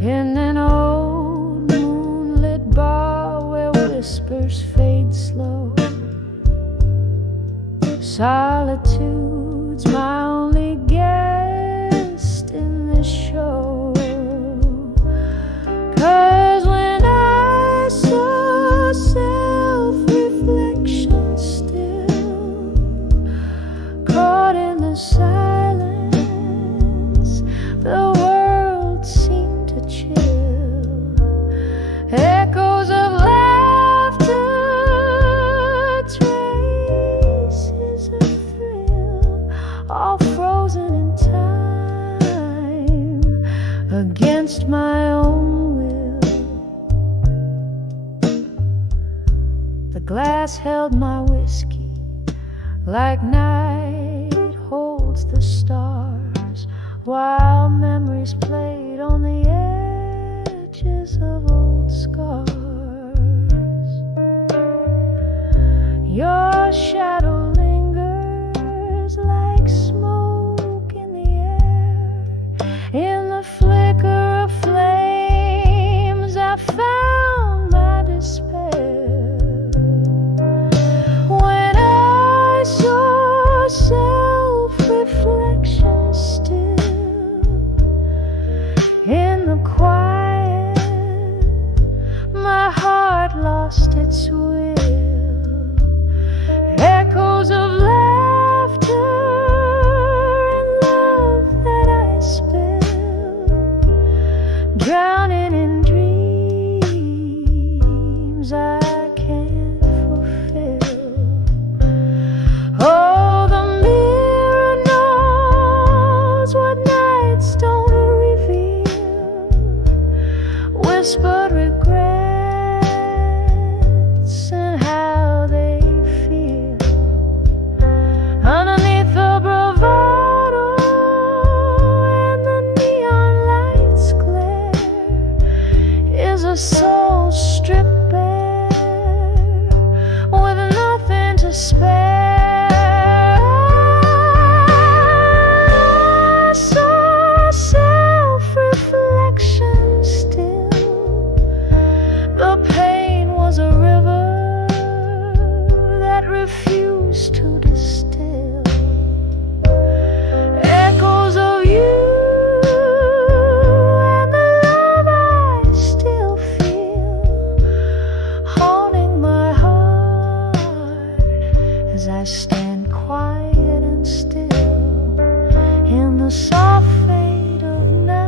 in an old moonlit bar where whispers fade slow. Solitude's my only guest in this show. 'Cause when I saw self-reflection still caught in the silence, the world seemed to chill. Echoes of laughter, traces of thrill, all frozen in time against my own will. The glass held my whiskey like night holds the stars, while memories played on the edges of old scars. Your shadow lingers like smoke in the air. In the flicker of flames, I found my despair. When I saw self-reflection still soft fade of night,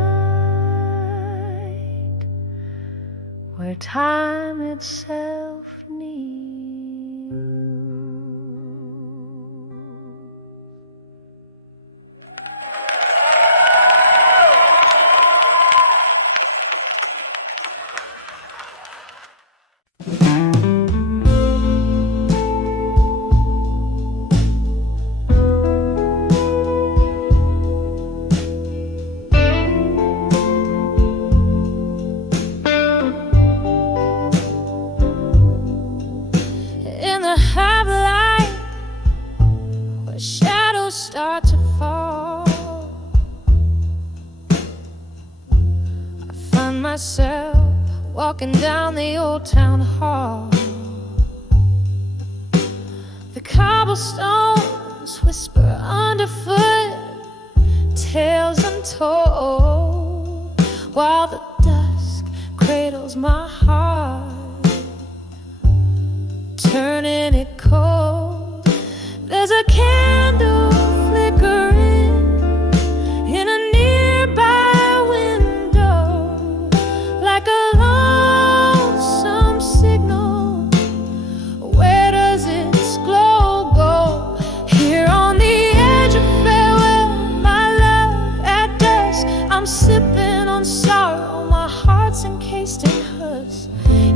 where time itself kneels. In the half light, where shadows start to fall, I find myself walking down the old town hall. The cobblestones whisper underfoot, tales untold, while the dusk cradles my heart, turning it cold. There's a candle flickering in a nearby window, like a lonesome signal. Where does its glow go? Here on the edge of farewell, my love, at dusk I'm sipping on sorrow, my heart's encased in husk.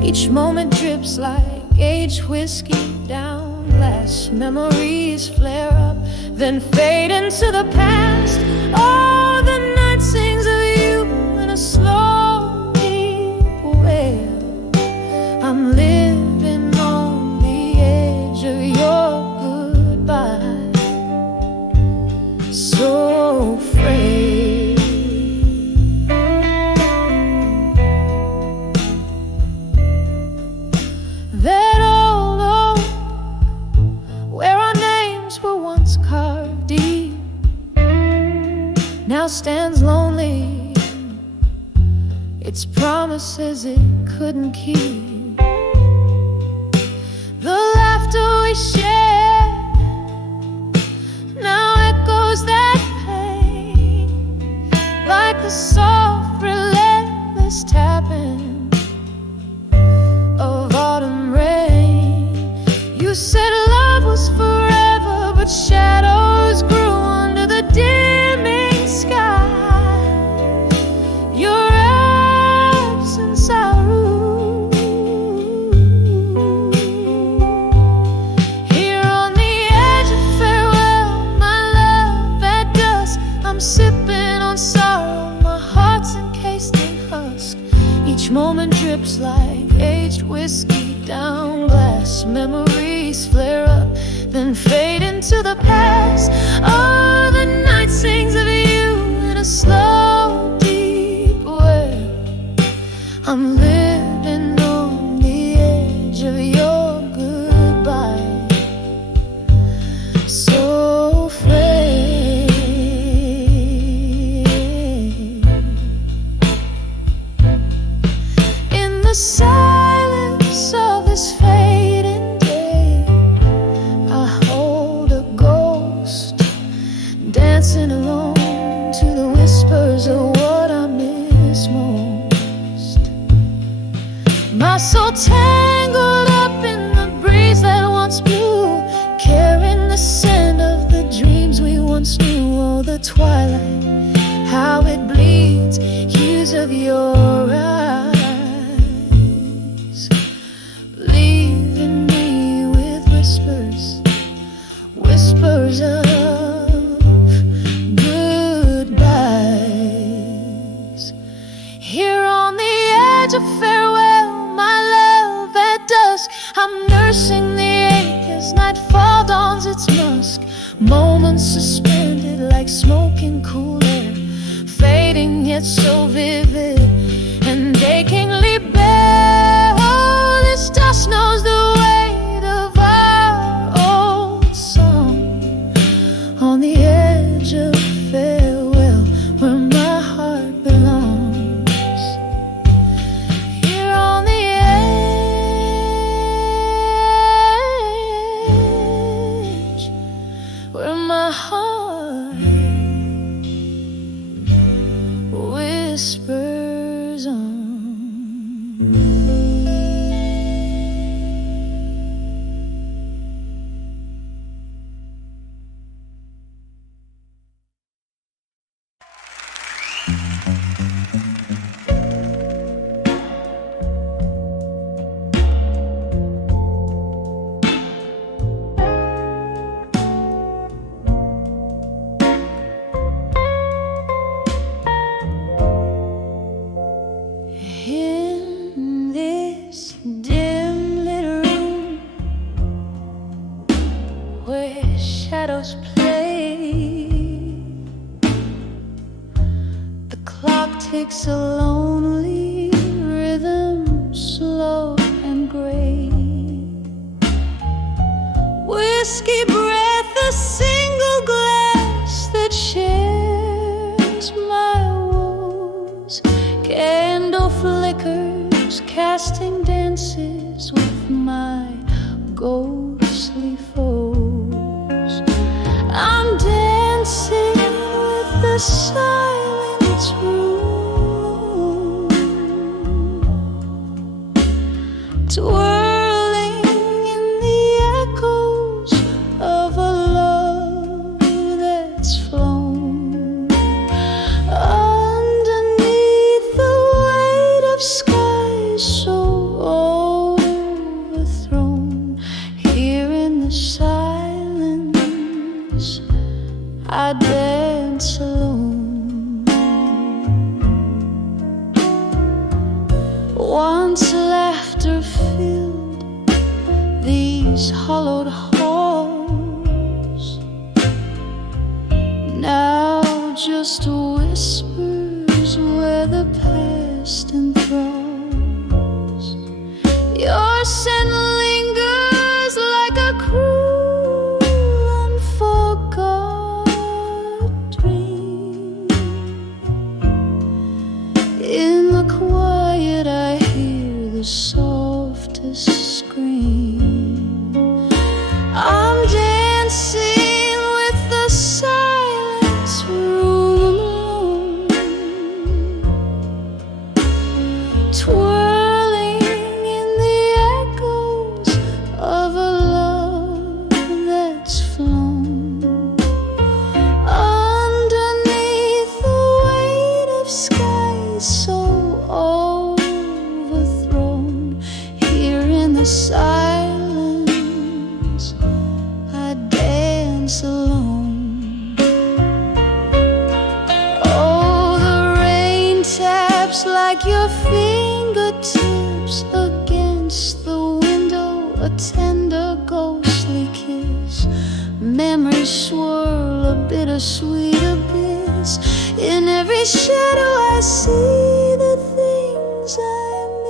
Each moment drips like aged whiskey down glass. Memories flare up, then fade into the past. Oh, the night sings of you in a slow, deep wail. I'm living on the edge of your goodbye, so frail. That old oak where our names were once carved deep now stands lonely, its promises it couldn't keep. The laughter we shared now echoes that pain, like the soft, relentless tapping of autumn rain. You said love was forever, but shadows grew under the dimming sky. Your absence I rue. Here on the edge of farewell, my love, at dusk I'm sipping on sorrow, my heart's encased in husk. Each moment drips like aged whiskey down glass. Memories flare up, then fade into the past. Oh, the night sings of you in a slow, deep way. I'm living on the edge of your goodbye, so frail. In the silence of this fading day, I hold a ghost dancing alone to the whispers of what I miss most. My soul tangled up in the breeze that once blew, carrying the scent of the dreams we once knew. Oh, the twilight, how it bleeds hues of your eyes, leaving me with whispers, whispers of goodbyes. Here on the edge of farewell, my love, at dusk I'm nursing the ache as nightfall dawns its musk. Moments suspended like smoke in cool air, fading yet so vivid and achingly bare. Oh, this dust knows the weight of our old song. On the edge of farewell, where my heart belongs. Here on the edge, where my heart takes a lonely rhythm, slow and gray. Whiskey breath, a single glass that shares my woes. Candle flickers, casting dances with my ghostly foes. I'm dancing with the silence room, twirling in the echoes of a love that's flown. Underneath the weight of skies so overthrown, here in the silence I dance alone. Once laughter filled these hollowed halls, now just whispers where the past enthralls. Your scent lingers like a cruel, unforgot dream. In the quiet I hear the softest scream. I'm dancing with the silence room alone, twirling in the echoes of a love that's flown. Underneath the weight of skies so overthrown, here in the silence I dance alone. Oh, the rain taps like your fingertips against the window, a tender ghostly kiss. Memories swirl, a bittersweet abyss. In every shadow I see the things I miss.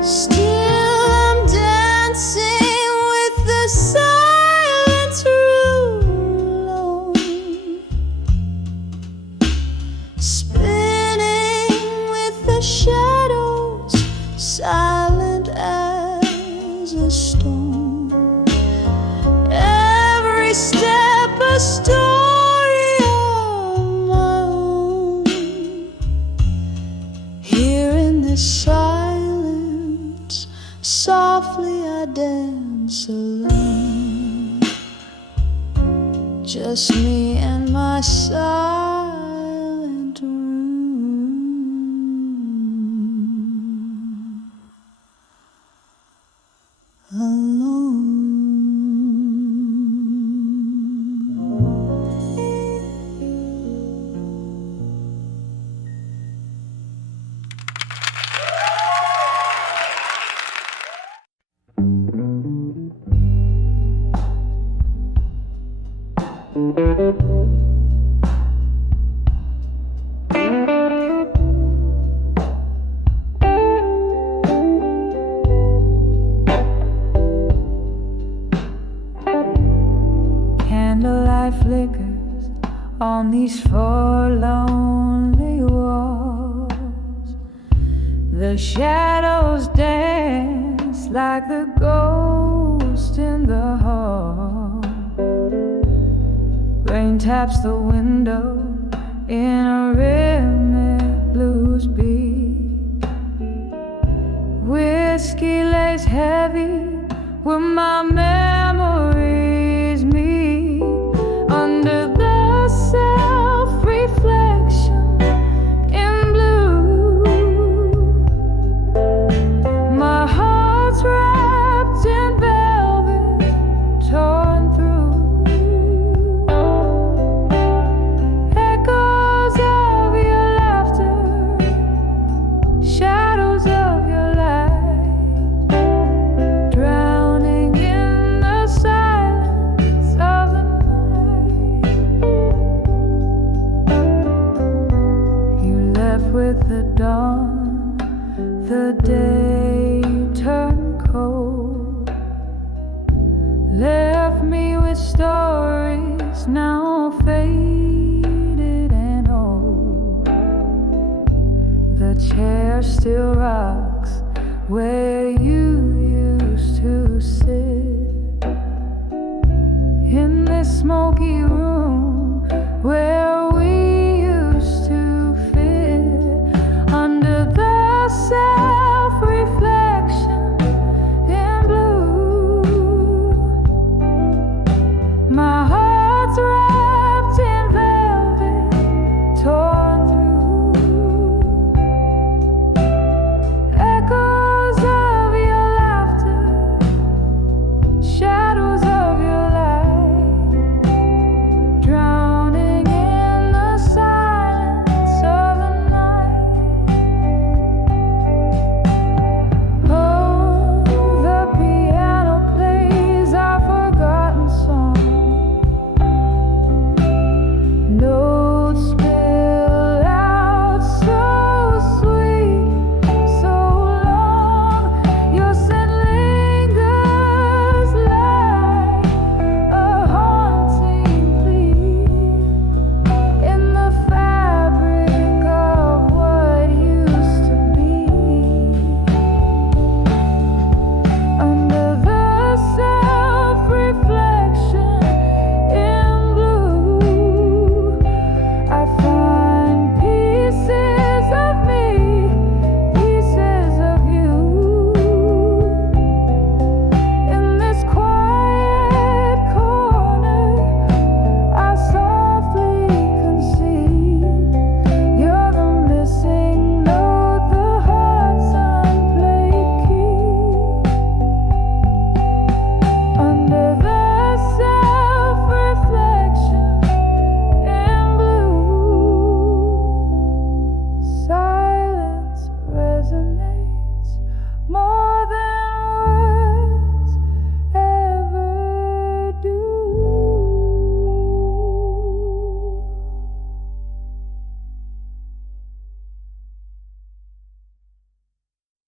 Still I'm dancing with the silence room, spinning with the shadows, silent as a stone. Every step a story of my own. Here in this silence, softly I dance alone, just me and my silent room alone. Candlelight flickers on these four lonely walls. The shadows dance like the ghost in the hall. Rain taps the window in a rhythmic blues beat. Whiskey lays heavy where my memories meet under the self-reflection in blue. My heart's wrapped in velvet, torn through. Echoes of your laughter, shadows of your light, drowning in the silence of the night. You left with the dawn, the day turned cold, left me with stories now faded and old. The chair still rocks where you